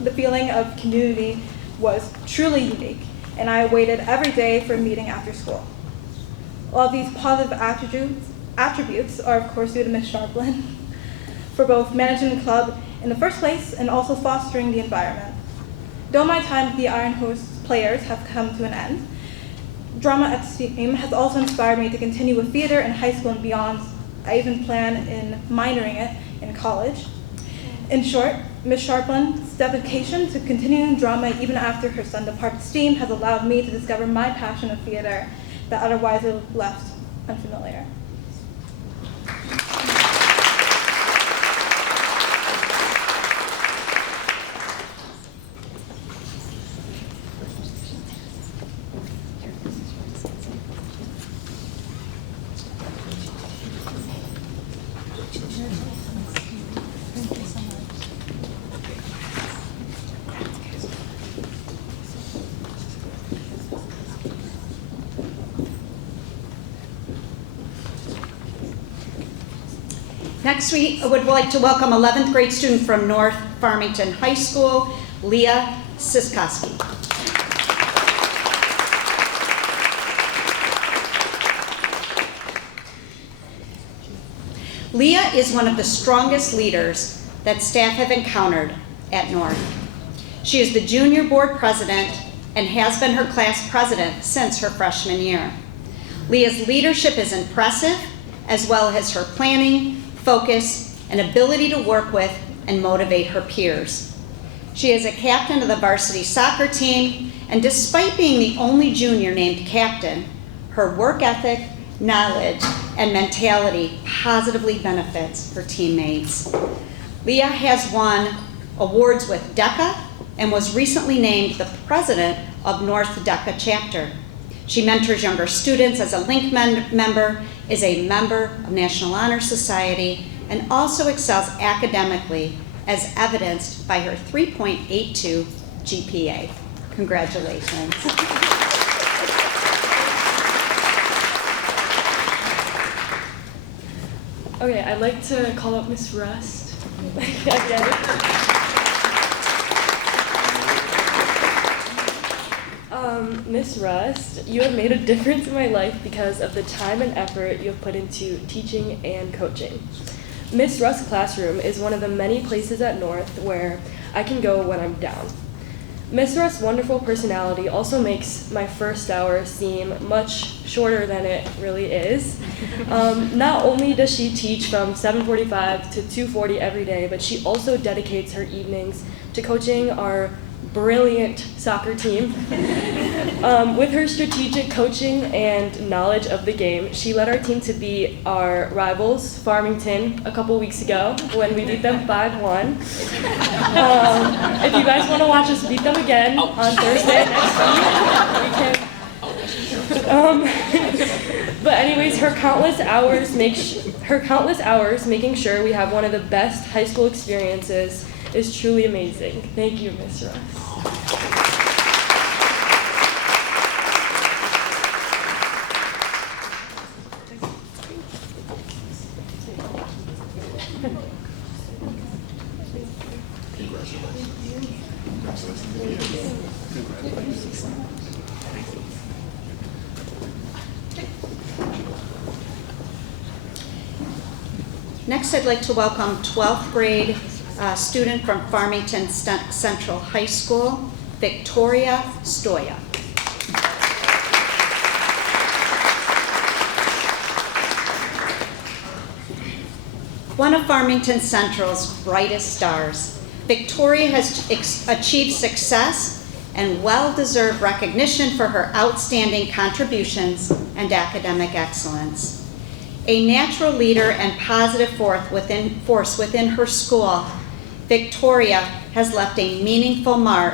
The feeling of community was truly unique, and I waited every day for a meeting after school. All these positive attributes are of course due to Ms. Sharpland for both managing the club in the first place and also fostering the environment. Though my time with the Iron Horse players have come to an end, drama at STEAM has also inspired me to continue with theater in high school and beyond. I even plan in minoring it in college. In short, Ms. Sharpland's dedication to continuing drama even after her son departed STEAM has allowed me to discover my passion of theater that otherwise would have left unfamiliar. Next, we would like to welcome 11th grade student from North Farmington High School, Leah Siskowski. Leah is one of the strongest leaders that staff have encountered at North. She is the junior board president and has been her class president since her freshman year. Leah's leadership is impressive, as well as her planning, focus, and ability to work with and motivate her peers. She is a captain of the varsity soccer team, and despite being the only junior named captain, her work ethic, knowledge, and mentality positively benefits her teammates. Leah has won awards with DECA and was recently named the president of North DECA chapter. She mentors younger students as a LINC member, is a member of National Honor Society, and also excels academically as evidenced by her 3.82 GPA. Congratulations. Okay, I'd like to call up Miss Rust. Miss Rust, you have made a difference in my life because of the time and effort you have put into teaching and coaching. Miss Rust's classroom is one of the many places at North where I can go when I'm down. Miss Rust's wonderful personality also makes my first hour seem much shorter than it really is. Not only does she teach from 7:45 to 2:40 every day, but she also dedicates her evenings to coaching our brilliant soccer team. With her strategic coaching and knowledge of the game, she led our team to beat our rivals, Farmington, a couple weeks ago when we beat them 5-1. If you guys want to watch us beat them again on Thursday next week, we can. But anyways, her countless hours making sure we have one of the best high school experiences is truly amazing. Thank you, Ms. Russ. Next, I'd like to welcome 12th grade student from Farmington Central High School, Victoria Stoya. One of Farmington Central's brightest stars, Victoria has achieved success and well-deserved recognition for her outstanding contributions and academic excellence. A natural leader and positive force within her school, Victoria has left a meaningful mark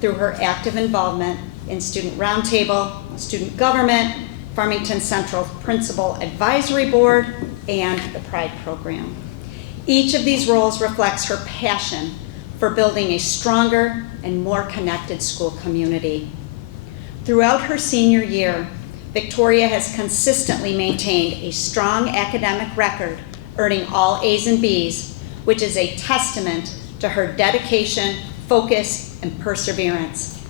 through her active involvement in Student Roundtable, Student Government, Farmington Central Principal Advisory Board, and the Pride Program. Each of these roles reflects her passion for building a stronger and more connected school community. Throughout her senior year, Victoria has consistently maintained a strong academic record, earning all A's and B's, which is a testament to her dedication, focus, and perseverance.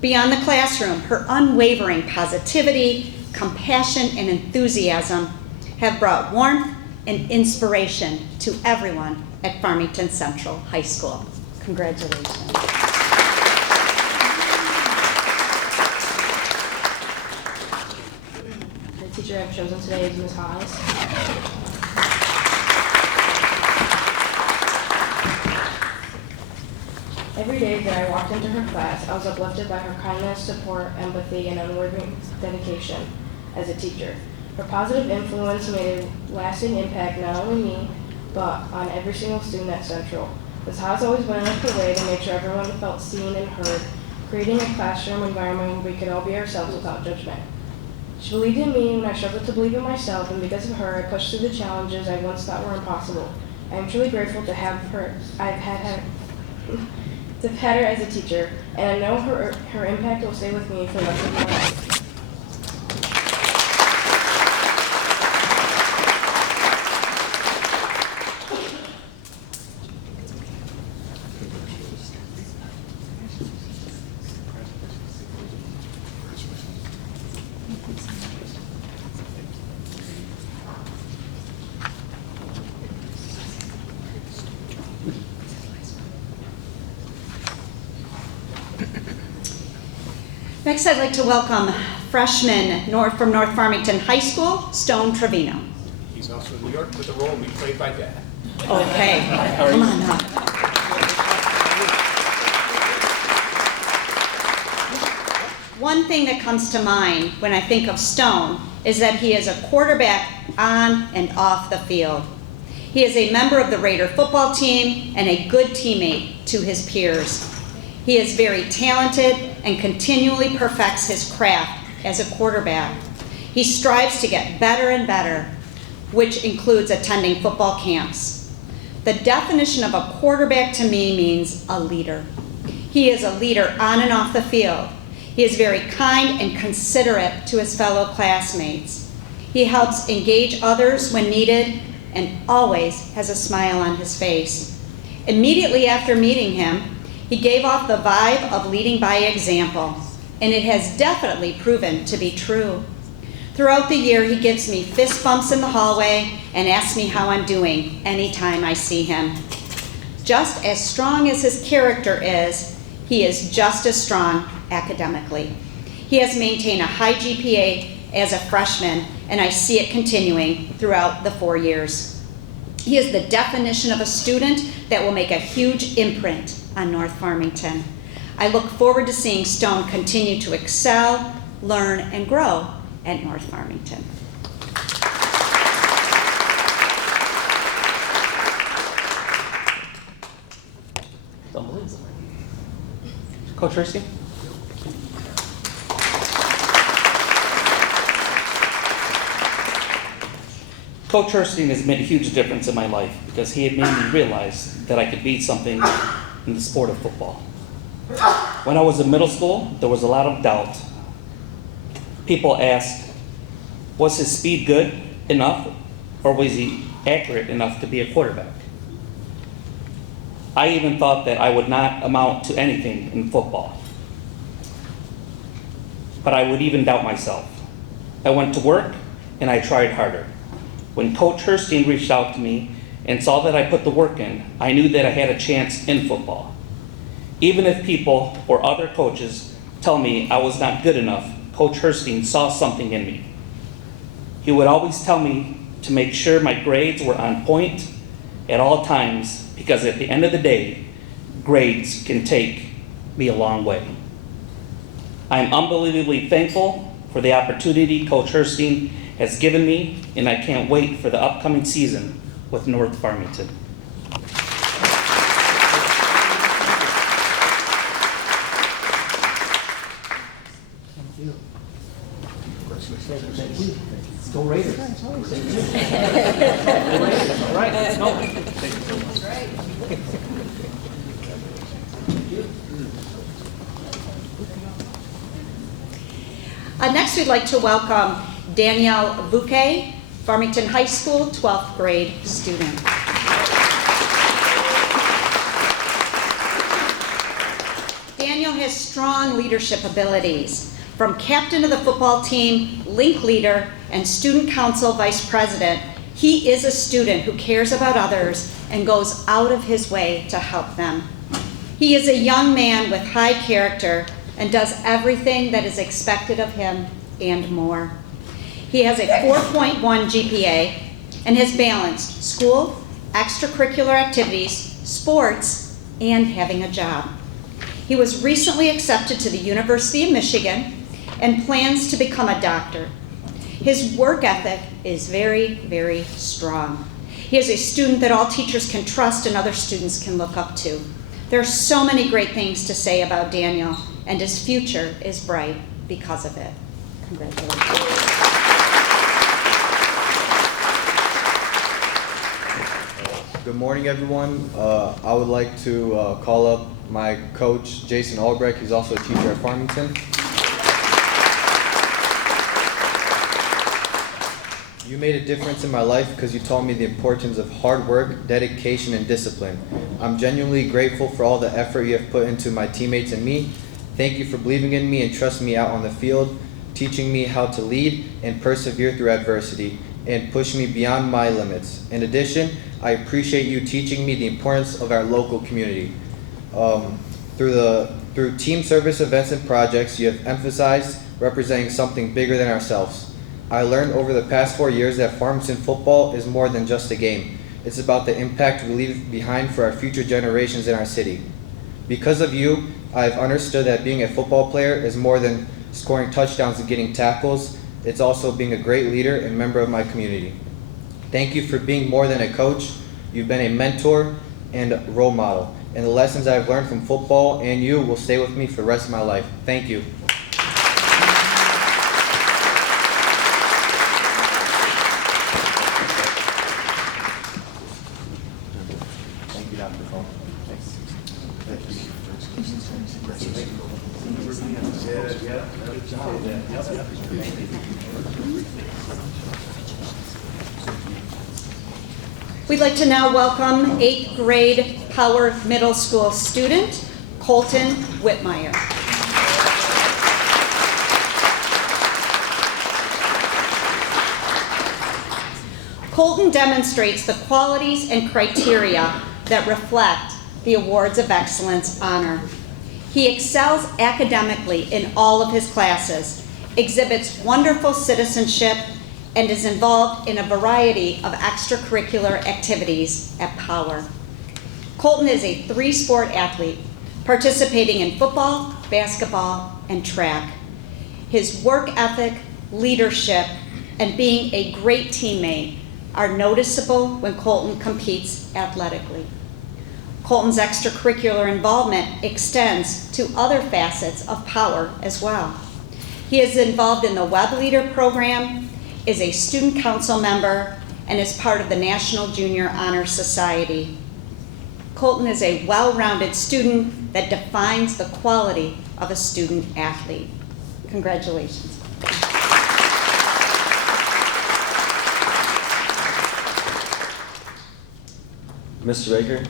Beyond the classroom, her unwavering positivity, compassion, and enthusiasm have brought warmth and inspiration to everyone at Farmington Central High School. Congratulations. The teacher I've chosen today is Ms. Hines. Every day that I walked into her class, I was uplifted by her kindness, support, empathy, and unwavering dedication as a teacher. Her positive influence made a lasting impact not only me, but on every single student at Central. Ms. Haas always went out of her way to make sure everyone felt seen and heard, creating a classroom environment where we could all be ourselves without judgment. She believed in me when I struggled to believe in myself, and because of her, I pushed through the challenges I once thought were impossible. I am truly grateful to have her. I've had her as a teacher, and I know her impact will stay with me for the rest of my life. Next, I'd like to welcome freshman from North Farmington High School, Stone Trevino. He's also in New York with the role we played by Dad. Okay, come on up. One thing that comes to mind when I think of Stone is that he is a quarterback on and off the field. He is a member of the Raider football team and a good teammate to his peers. He is very talented and continually perfects his craft as a quarterback. He strives to get better and better, which includes attending football camps. The definition of a quarterback to me means a leader. He is a leader on and off the field. He is very kind and considerate to his fellow classmates. He helps engage others when needed and always has a smile on his face. Immediately after meeting him, he gave off the vibe of leading by example, and it has definitely proven to be true. Throughout the year, he gives me fist bumps in the hallway and asks me how I'm doing anytime I see him. Just as strong as his character is, he is just as strong academically. He has maintained a high GPA as a freshman, and I see it continuing throughout the 4 years. He is the definition of a student that will make a huge imprint on North Farmington. I look forward to seeing Stone continue to excel, learn, and grow at North Farmington. Coach Herstein? Coach Herstein has made a huge difference in my life because he had made me realize that I could be something in the sport of football. When I was in middle school, there was a lot of doubt. People asked, was his speed good enough, or was he accurate enough to be a quarterback? I even thought that I would not amount to anything in football. But I would even doubt myself. I went to work and I tried harder. When Coach Herstein reached out to me and saw that I put the work in, I knew that I had a chance in football. Even if people or other coaches tell me I was not good enough, Coach Herstein saw something in me. He would always tell me to make sure my grades were on point at all times, because at the end of the day, grades can take me a long way. I am unbelievably thankful for the opportunity Coach Herstein has given me, and I can't wait for the upcoming season with North Farmington. Go Raiders. All right, let's go. Next, we'd like to welcome Danielle Bouquet, Farmington High School 12th grade student. Danielle has strong leadership abilities. From captain of the football team, link leader, and student council vice president, he is a student who cares about others and goes out of his way to help them. He is a young man with high character and does everything that is expected of him and more. He has a 4.1 GPA and has balanced school, extracurricular activities, sports, and having a job. He was recently accepted to the University of Michigan and plans to become a doctor. His work ethic is very, very strong. He is a student that all teachers can trust and other students can look up to. There are so many great things to say about Daniel, and his future is bright because of it. Congratulations. Good morning, everyone. I would like to call up my coach, Jason Albrecht, who's also a teacher at Farmington. You made a difference in my life because you taught me the importance of hard work, dedication, and discipline. I'm genuinely grateful for all the effort you have put into my teammates and me. Thank you for believing in me and trusting me out on the field, teaching me how to lead and persevere through adversity, and push me beyond my limits. In addition, I appreciate you teaching me the importance of our local community. Through team service events and projects, you have emphasized representing something bigger than ourselves. I learned over the past 4 years that Farmington football is more than just a game. It's about the impact we leave behind for our future generations in our city. Because of you, I've understood that being a football player is more than scoring touchdowns and getting tackles. It's also being a great leader and member of my community. Thank you for being more than a coach. You've been a mentor and a role model. And the lessons I've learned from football and you will stay with me for the rest of my life. Thank you. Thank you, Dr. Fong. Thanks. We'd like to now welcome 8th grade Power Middle School student, Colton Whitmire. Colton demonstrates the qualities and criteria that reflect the Awards of Excellence honor. He excels academically in all of his classes, exhibits wonderful citizenship, and is involved in a variety of extracurricular activities at Power. Colton is a 3-sport athlete, participating in football, basketball, and track. His work ethic, leadership, and being a great teammate are noticeable when Colton competes athletically. Colton's extracurricular involvement extends to other facets of Power as well. He is involved in the Web Leader program, is a student council member, and is part of the National Junior Honor Society. Colton is a well-rounded student that defines the quality of a student athlete. Congratulations. Mr. Baker,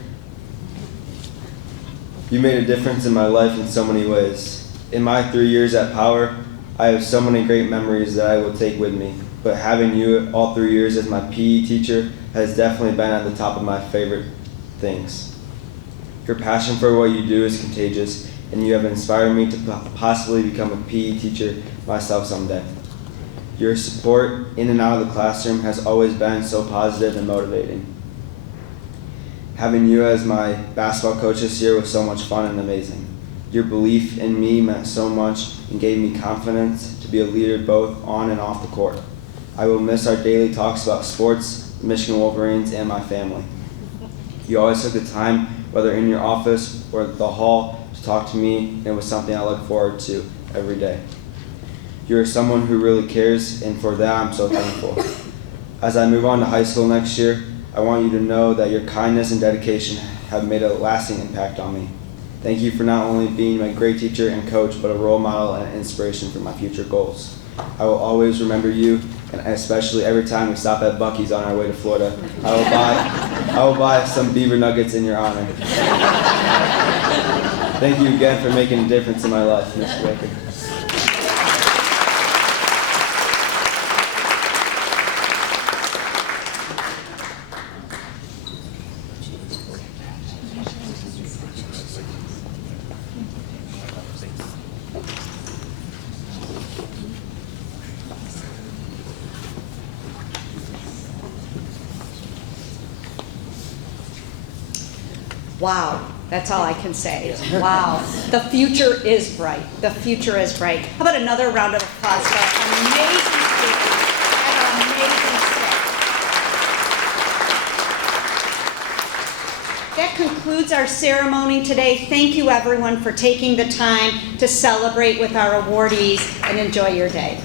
you made a difference in my life in so many ways. In my 3 years at Power, I have so many great memories that I will take with me, but having you all 3 years as my PE teacher has definitely been at the top of my favorite things. Your passion for what you do is contagious, and you have inspired me to possibly become a PE teacher myself someday. Your support in and out of the classroom has always been so positive and motivating. Having you as my basketball coach this year was so much fun and amazing. Your belief in me meant so much and gave me confidence to be a leader both on and off the court. I will miss our daily talks about sports, the Michigan Wolverines, and my family. You always took the time, whether in your office or the hall, to talk to me, and it was something I look forward to every day. You are someone who really cares, and for that I'm so thankful. As I move on to high school next year, I want you to know that your kindness and dedication have made a lasting impact on me. Thank you for not only being my great teacher and coach, but a role model and inspiration for my future goals. I will always remember you, and especially every time we stop at Buc-ee's on our way to Florida. I will buy some beaver nuggets in your honor. Thank you again for making a difference in my life, Mr. Baker. Wow, that's all I can say. Wow, the future is bright. The future is bright. How about another round of applause for our amazing speakers and our amazing staff. That concludes our ceremony today. Thank you everyone for taking the time to celebrate with our awardees, and enjoy your day.